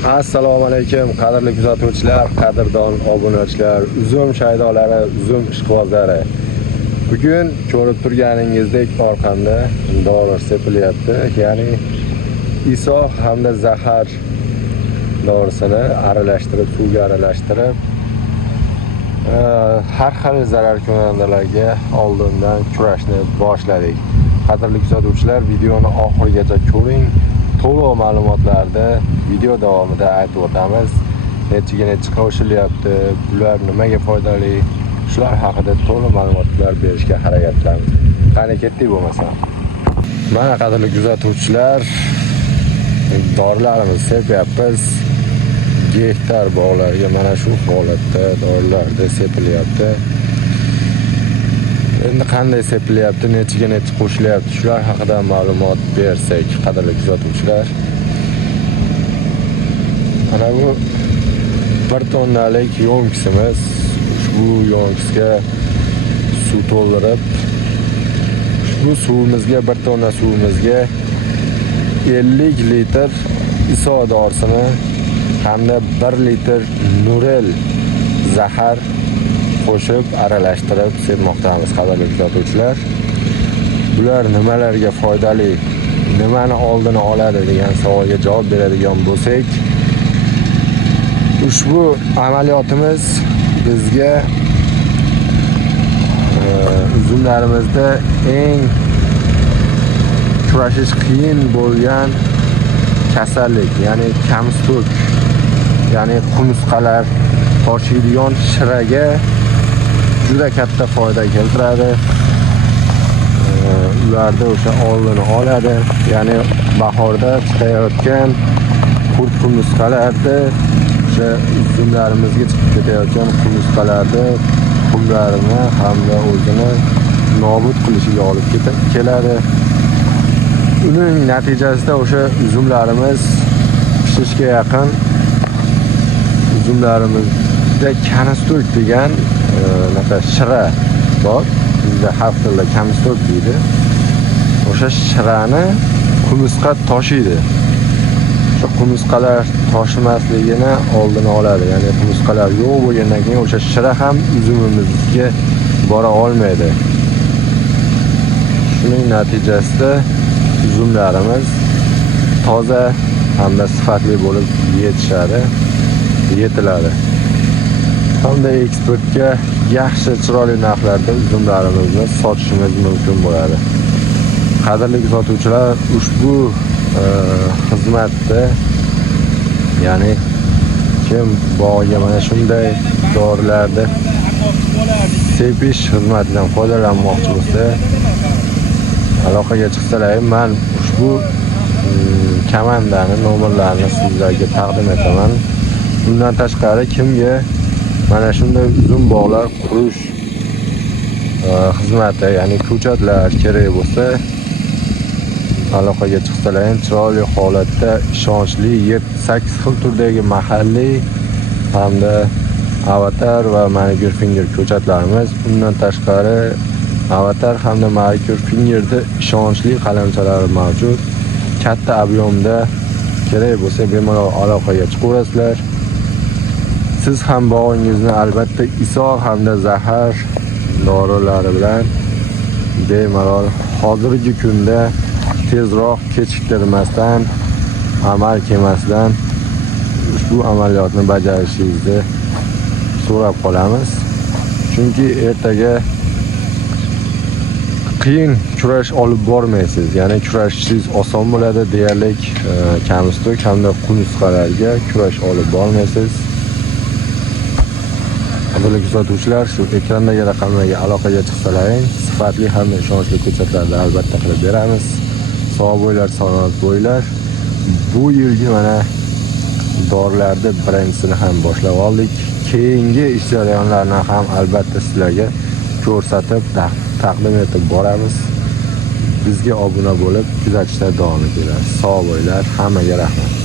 Assalomu alaykum qadrli kuzatuvchilar, qadrdon obunachilar, uzum shaydolari, uzum ishqibozlari. Bugun ko'rib turganingizdek orqamda dori sepilyapti. Ya'ni iso hamda zahar dorisini aralashtirib, suvga aralashtirib har xil zararkunandalarga oldindan kurashni boshladik. Qadrli kuzatuvchilar, videoni oxirigacha ko'ring. To'liq ma'lumotlarni video davomida aytib o'tamiz. Necha qo'shilyapti, bular nimaga foydali, shular haqida to'liq ma'lumotlar berishga harakat qilamiz. Qani ketdik bo'lmasa. Mana qadrli kuzatuvchilar, dorilarimizni sepyapmiz. Gektar bog'larga mana shu holatda dorilarda sepilyapti. Endi qanday sepilyapti, necha qo'shilyapti, shular haqida ma'lumot bersak, qadrli kuzatuvchilar. Mana bu 1 tonnalik yo'nkisimiz. Ushbu yo'nkisga suv to'ldirib, ushbu suvimizga 1 tonna suvimizga 50 litr iso dorisini hamda 1 litr Nurel zahar qo'shib aralashtirib sepmoqdamiz, qadrli kuzatuvchilar. Bular nimalarga foydali, nimani oldini oladi degan savolga javob beradigan bo'lsak, ushbu amaliyotimiz bizga uzumlarimizda eng kurashish qiyin bo'lgan kasallik, ya'ni kamstuk, ya'ni qumursqalar toshiydigan shiraga juda katta foyda keltiradi. Ularda o'sha oldini oladi. Ya'ni bahorda chiqayotgan qurt qumursqalarni, o'sha uzumlarimizga chiqib ketayotgan qumursqalarni qumlarini hamda o'zini nobud qilishiga olib keladi. Uning natijasida o'sha uzumlarimiz pishishga yaqin uzumlarimizda kanistuk degan shira bor. Bizda xalq tilida kanistuk deydi. O'sha shirani qumursqa toshiydi. O'sha qumursqalar toshimasligini oldini oladi. Ya'ni qumursqalar yo'q bo'lgandan keyin o'sha shira ham uzumimizga bora olmaydi. Shuning natijasida uzumlarimiz toza hamda sifatli bo'lib yetiladi. Hamda eksportga yaxshi, chiroyli narxlarda uzumlarimizni sotishimiz mumkin bo'ladi. Qadrli kuzatuvchilar, ushbu xizmatda, ya'ni kim bog'iga mana shunday dorilarni sepish xizmatidan foydalanmoqchi bo'lsa, aloqaga chiqsalar, men ushbu komandani nomerlarini sizlarga taqdim etaman. Bundan tashqari kimga mana shunday uzum bog'lar qurish xizmati, ya'ni ko'chatlar kerak bo'lsa, aloqaga chiqsalar, chiroyli holatda ishonchli 7-8 xil turdagi mahalliy hamda avatar va manicure finger ko'chatlarimiz. Bundan tashqari avatar hamda manicure fingerda ishonchli qalamchalari mavjud. Katta ob'yomda kerak bo'lsa bemalol aloqaga chiqaverasizlar. Siz ham bog'ingizni albatta iso hamda zahar dorilari bilan bemalol hozirgi kunda tezroq kechiktirmasdan, amal kelmasdan ushbu amaliyotni bajarishingizni so'rab qolamiz. Chunki ertaga qiyin kurash olib bormaysiz. Ya'ni kurashishingiz oson bo'ladi, deyarli kamstuk hamda qumursqalarga kurash olib bormaysiz. Qadrli kuzatuvchilar, shu ekrandagi raqamlarga aloqaga chiqsalaring, sifatli hamda ishonchli ko'chatlarni albatta qilib beramiz. Sog' bo'linglar, salomat bo'linglar. Bu yilgi mana dorilarni birinchisini ham boshlab oldik. Keyingi ish jarayonlarini ham albatta sizlarga ko'rsatib, taqdim etib boramiz. Bizga obuna bo'lib, kuzatishda davom etinglar. Sog' bo'linglar, hammaga rahmat.